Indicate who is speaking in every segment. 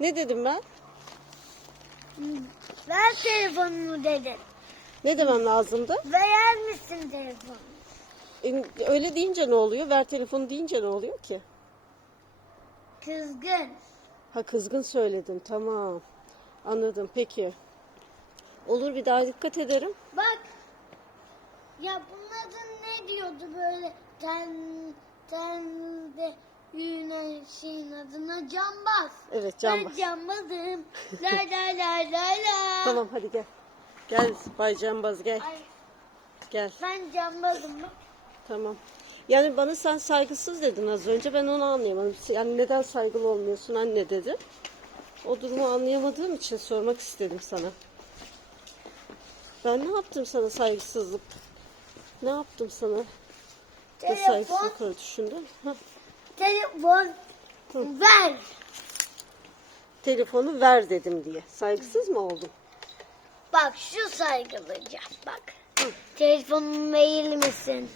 Speaker 1: Ne dedim ben?
Speaker 2: Ver telefonunu dedim.
Speaker 1: Ne demem lazımdı?
Speaker 2: Verir misin telefonu?
Speaker 1: E, Öyle deyince ne oluyor? Ver telefonu deyince ne oluyor ki?
Speaker 2: Kızgın.
Speaker 1: Ha kızgın söyledim. Tamam. Anladım. Peki. Olur bir daha dikkat ederim.
Speaker 2: Bak. Ya bunun adı ne diyordu böyle ten ten de güneşin adına cambaz.
Speaker 1: Evet
Speaker 2: Ben
Speaker 1: Canbaz.
Speaker 2: cambazım. La la la la la.
Speaker 1: Tamam hadi gel. Gel Bay Canbaz gel.
Speaker 2: Ay,
Speaker 1: Gel.
Speaker 2: ben cambazım.
Speaker 1: Tamam. Yani bana sen saygısız dedin az önce. Ben onu anlayamadım. Yani neden saygılı olmuyorsun anne dedi. O durumu anlayamadığım için sormak istedim sana. Ben ne yaptım sana saygısızlık? Ne yaptım sana? Da
Speaker 2: Telefon,
Speaker 1: saygısızlık öyle düşündün. Hah.
Speaker 2: Ver.
Speaker 1: Telefonu ver dedim diye. Saygısız mı oldum?
Speaker 2: Bak şu saygılıca bak. Telefonumu verir misin?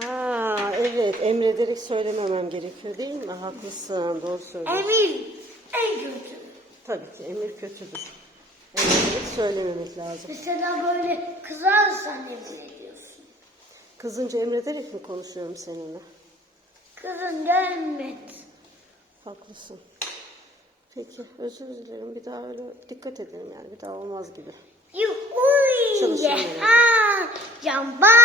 Speaker 1: Ha evet emrederek söylememem gerekiyor değil mi? Haklısın doğru söylüyorsun.
Speaker 2: Emir en kötü.
Speaker 1: Tabii ki emir kötüdür. Emrederek söylememek lazım.
Speaker 2: Mesela böyle kızarsan ne ediyorsun?
Speaker 1: Kızınca emrederek mi konuşuyorum seninle?
Speaker 2: Kızın gelmedi.
Speaker 1: Haklısın. Peki özür dilerim. Bir daha öyle dikkat edelim yani. Bir daha olmaz gibi.
Speaker 2: Yuhuy.
Speaker 1: Çalışın yani.
Speaker 2: Ha, cambaz.